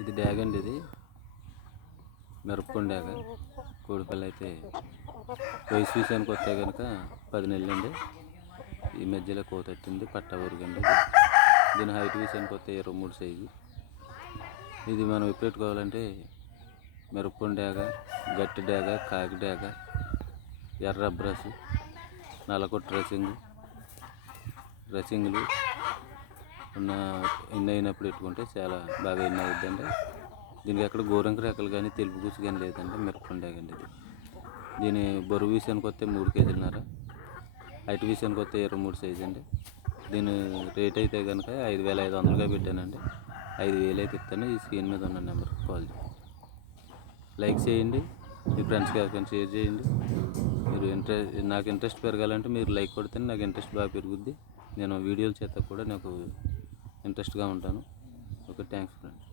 ఇది డ్యాగ్ అండి. ఇది మిరపకొండ డ్యాగ. కోడిపిల్ల అయితే వయసు విషయానికి వస్తే కనుక 10 నెలలు అండి. ఈ మధ్యలో కోతట్టింది, పట్ట ఊరికండి. దీని హైట్ విషయానికి వస్తే 23 సైజు. ఇది మనం ఎప్పుడెట్టుకోవాలంటే మిరపకొండ డ్యాగ, గట్టి డ్యాగ, కాకి డ్యాగ, ఎర్ర బ్రష్, నల్లకొట్టు రసింగులు ఉన్న ఎన్ని అయినప్పుడు పెట్టుకుంటే చాలా బాగా ఎన్ని అవుద్దండి. దీనికి ఎక్కడ గోరంక రెక్కలు కానీ తెలుపు గుచ్చు కానీ లేదండి. మిరపకొండ డ్యాగ అండి. ఇది దీని బరువు విషయానికి వస్తే 3 కేజీలున్నర. హైట్ విషయానికి వస్తే 23 సైజు అండి. దీని రేట్ అయితే కనుక 5,500గా పెట్టానండి. 5,000 అయితే ఇస్తాను. ఈ స్క్రీన్ మీద ఉన్న నెంబర్కి కాల్ చేయండి. లైక్ చేయండి, మీ ఫ్రెండ్స్కి ఎవరికైనా షేర్ చేయండి. మీరు నాకు ఇంట్రెస్ట్ పెరగాలంటే మీరు లైక్ కొడితే నాకు ఇంట్రెస్ట్ బాగా పెరుగుద్ది. నేను వీడియోలు చేస్తా కూడా నాకు ఇంట్రెస్ట్గా ఉంటాను. Okay, thanks friends.